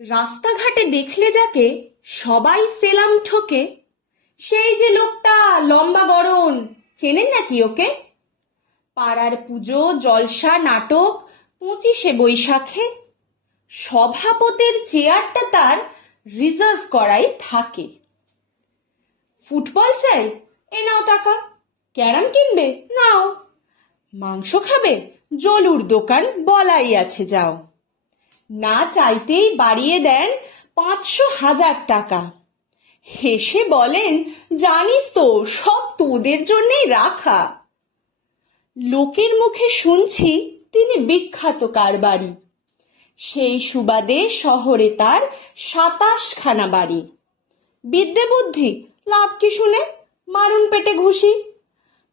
রাস্তাঘাটে দেখলে যাকে সবাই সেলাম ঠোকে, সেই যে লোকটা লম্বা বরণ, চেনেন নাকি ওকে? পাড়ার পুজো, জলসা, নাটক, 25শে বৈশাখে সভাপতির চেয়ারটা তার রিজার্ভ করাই থাকে। ফুটবল চাই? এ নাও টাকা। ক্যারাম কিনবে? নাও। মাংস খাবে? জলুর দোকান বলাই আছে, যাও। না চাইতেই বাড়িয়ে দেন 500,000 টাকা। হেসে বলেন, জানিস তো সব তোদের জন্যই রাখা। লোকের মুখে শুনছি তিনি বিখ্যাত কারবারি। সেই সুবাদে শহরে তার 27খানা বাড়ি। বিদ্যে বুদ্ধি লাভ কি শুনে? মারুন পেটে ঘুষি।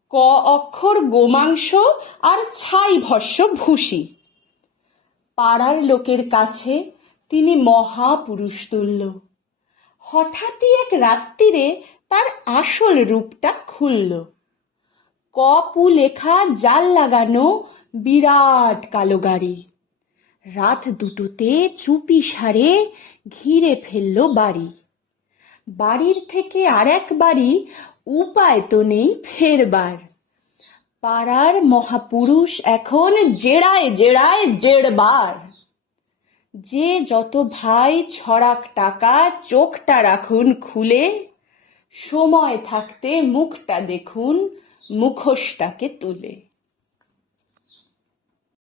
ক অক্ষর গোমাংস আর ছাই ভস্য ভূষি। পাড়ার লোকের কাছে তিনি মহাপুরুষ তুল্য। হঠাৎই এক রাত্রিরে তার আসল রূপটা খুলল। কপু লেখা জাল লাগানো বিরাট কালো গাড়ি রাত দুটোতে চুপি সারে ঘিরে ফেলল বাড়ি। বাড়ির থেকে আর এক বাড়ি উপায় তো নেই ফেরবার। পাড়ার মহাপুরুষ এখন জেড়ায় জেড়ায় জেড়বার। যে যত ভাই ছড়াক টাকা, চোখটা রাখুন খুলে, সময় থাকতে মুখটা দেখুন, মুখোশটাকে তুলে।